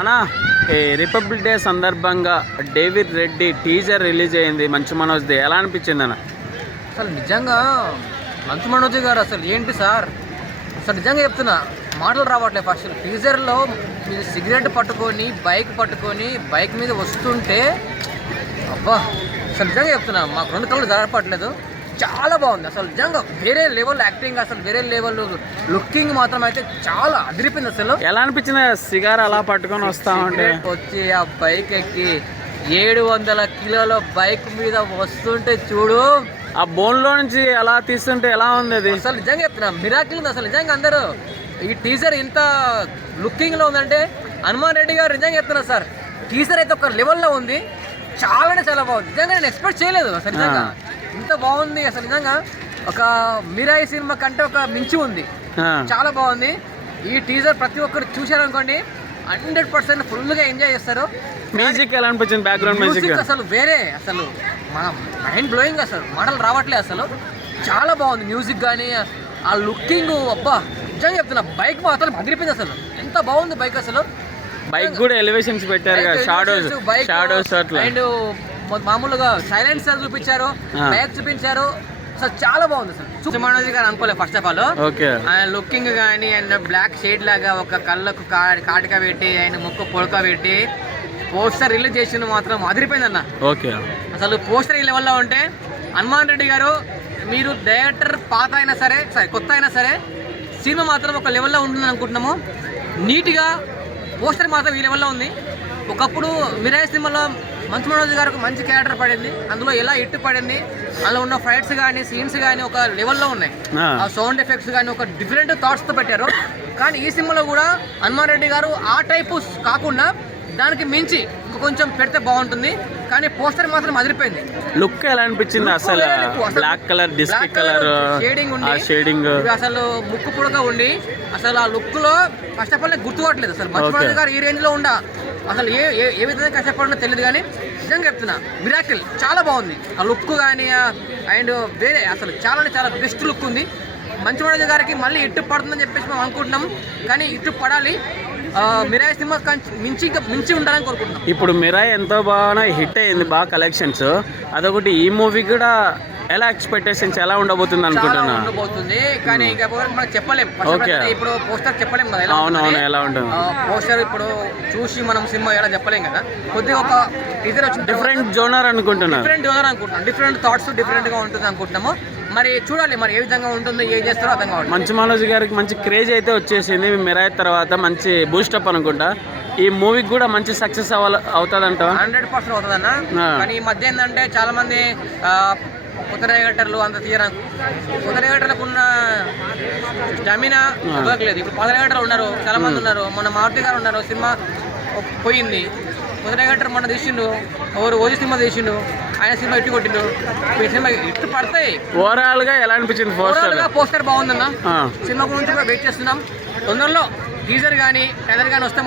అన్నా ఈ republic day సందర్భంగా డేవిడ్ రెడ్డి టీజర్ రిలీజ్ అయింది మంచు మనోజ్ది, ఎలా అనిపించింది అన్న? అసలు నిజంగా మంచు మనోజ్ గారు అసలు ఏంటి సార్, అసలు నిజంగా చెప్తున్నా మాటలు రావట్లేదు. ఫస్ట్ టీజర్లో మీరు సిగరెట్ పట్టుకొని బైక్ మీద వస్తుంటే అబ్బా, అసలు నిజంగా చెప్తున్నా మాకు రెండు కళ్ళు జరపట్లేదు. చాలా బాగుంది అసలు నిజంగా, వేరే లెవెల్ యాక్టింగ్, అసలు వేరే లెవెల్ లుకింగ్ మాత్రం అయితే చాలా అదిరిపోయింది. అసలు ఎలా అనిపించింది సిగార్ అలా పట్టుకొని వస్తా ఉంటే వచ్చి ఆ బైక్ ఎక్కి 700 కిలోల బైక్ మీద వస్తుంటే చూడు, ఆ బోన్లో నుంచి ఎలా తీస్తుంటే ఎలా ఉంది అది? అసలు నిజంగా చెప్తున్నా మిరాకిల్ ఉంది. అసలు నిజంగా అందరూ ఈ టీజర్ ఇంత లుకింగ్లో ఉందంటే హనుమాన్ రెడ్డి గారు నిజంగా చెప్తున్నారు సార్, టీజర్ అయితే ఒక లెవెల్లో ఉంది, చాలా బాగుంది. నిజంగా నేను ఎక్స్పెక్ట్ చేయలేదు అసలు, నిజంగా ఇంత బాగుంది. అసలు నిజంగా ఒక మిరాయి సినిమా కంటే ఒక మించి ఉంది, చాలా బాగుంది. ఈ టీజర్ ప్రతి ఒక్కరు చూశారనుకోండి 100% ఫుల్గా ఎంజాయ్ చేస్తారు. మ్యూజిక్ ఎలా అనిపించింది? బ్యాక్గ్రౌండ్ మ్యూజిక్ అసలు వేరే, అసలు మన మైండ్ బ్లోయింగ్, అసలు మాటలు రావట్లేదు. అసలు చాలా బాగుంది మ్యూజిక్ కానీ ఆ లుకింగ్, అబ్బా నిజంగా చెప్తున్నా బైక్ మాత్రం అదిరిపోయింది. అసలు ఎంత బాగుంది బైక్, అసలు బైక్ కూడా ఎలివేషన్స్ పెట్టారు కదా, షాడోస్ అట్లా, అండ్ మామూలుగా సైలెన్స్ చూపించారు, బైక్ చూపించారు, అసలు చాలా బాగుంది. అసలు మనోజ్ గారు అనుకోలేదు ఫస్ట్ ఆఫ్ ఆల్, ఆయన లుకింగ్ కానీ అండ్ బ్లాక్ షేడ్ లాగా ఒక కళ్ళకు కాటిక పెట్టి ఆయన ముక్కు పొడక పెట్టి పోస్టర్ రిలీజ్ చేసిన మాత్రం అదిరిపోయింది అన్న. అసలు పోస్టర్ ఈ లెవెల్లో ఉంటే హనుమాన్ రెడ్డి గారు, మీరు డైరెక్టర్ పాత అయినా సరే కొత్త అయినా సరే సినిమా మాత్రం ఒక లెవెల్లో ఉంటుందని అనుకుంటున్నాము. నీట్గా పోస్టర్ మాత్రం ఈ లెవెల్లో ఉంది. ఒకప్పుడు మిరాయి సినిమాలో మంచు మనోజ్ గారికి మంచి క్యారెక్టర్ పడింది, అందులో ఎలా ఇట్టు పడింది, అందులో ఉన్న ఫైట్స్ కానీ సీన్స్ కానీ ఒక లెవెల్లో ఉన్నాయి, ఆ సౌండ్ ఎఫెక్ట్స్ కానీ ఒక డిఫరెంట్ థాట్స్తో పెట్టారు. కానీ ఈ సినిమాలో కూడా హనుమాన్ రెడ్డి గారు ఆ టైపు కాకుండా దానికి మించి కొంచెం పెడితే బాగుంటుంది. కానీ పోస్టర్ మాత్రం అదిరిపోయింది. లుక్ ఎలా అనిపించింది? అసలు black colour disc colour shading అసలు ముక్కు పుడక ఉండి అసలు ఆ లుక్ లో ఫస్ట్ ఆఫ్ ఆల్ గుర్తుపట్టలేదు. అసలు మంచు మనోజ్ గారు ఈ రేంజ్ లో ఉండా అసలు ఏ విధంగా కష్టపడినో తెలియదు. కానీ నిజంగా చెప్తున్నా మిరాకిల్, చాలా బాగుంది ఆ లుక్ కానీ అండ్ వేరే అసలు చాలా బెస్ట్ లుక్ ఉంది. మంచు మనోజ్ గారికి మళ్ళీ ఇట్టు పడుతుందని చెప్పేసి మేము అనుకుంటున్నాం, కానీ ఇట్టు పడాలి. మిరాయి సినిమా మించి ఉండాలని కోరుకుంటున్నాం. ఇప్పుడు మిరాయి ఎంతో బాగా హిట్ అయింది, బాగా కలెక్షన్స్. అదొకటి ఈ మూవీ కూడా ఎలా ఎక్స్పెక్టేషన్స్ ఎలా ఉండబోతుంది అనుకుంటున్నా? ఉండబోతుంది కానీ ఇంకా మనం చెప్పలేం, ఇప్పుడు పోస్టర్ చెప్పలేం కదా. అవునవును, ఎలా ఉంటుంది పోస్టర్ ఇప్పుడు చూసి మనం సినిమా ఎలా చెప్పలేం కదా. కొద్దిగా ఒక టీజర్ వచ్చింది, డిఫరెంట్ జోనర్ అనుకుంటున్నాం, డిఫరెంట్ థాట్స్ డిఫరెంట్ గా ఉంటుంది అనుకుంటున్నాము. మరి చూడాలి మరి ఏ విధంగా ఉంటుందో, ఏం చేస్తారో అర్థం కావాలి. మంచు మనోజ్ గారికి మంచి క్రేజ్ అయితే వచ్చేసింది మిరాయి తర్వాత, మంచి బూస్టప్ అనుకుంటా. ఈ మూవీకి కూడా మంచి సక్సెస్ అవుతుందంట. 100% అవుతుందన్న. కానీ ఈ మధ్య ఏంటంటే చాలా మంది కొత్త డైరెక్టర్లు అంత తీయరా, కొత్త డైరెక్టర్లకు ఉన్న జమీనా ఇవ్వట్లేదు. ఇప్పుడు కొత్త డైరెక్టర్లు ఉన్నారు, చాలా మంది ఉన్నారు. మన మారుతి గారు ఉన్నారు, సినిమా పోయింది. కొత్త డైరెక్టర్ మన తీసిండు, ఎవరు ఓజీ సినిమా తీసిండు, ఆయన సినిమా ఇట్టు కొట్టిండు. ఈ సినిమా ఇట్టు పడతాయి. ఓవరాల్ గా ఎలా అనిపించింది? పోస్టర్ బాగుందన్న. సినిమా గురించి కూడా వెయిట్ చేస్తున్నాం. తొందరలో టీజర్ కానీ ట్రైలర్ కానీ వస్తే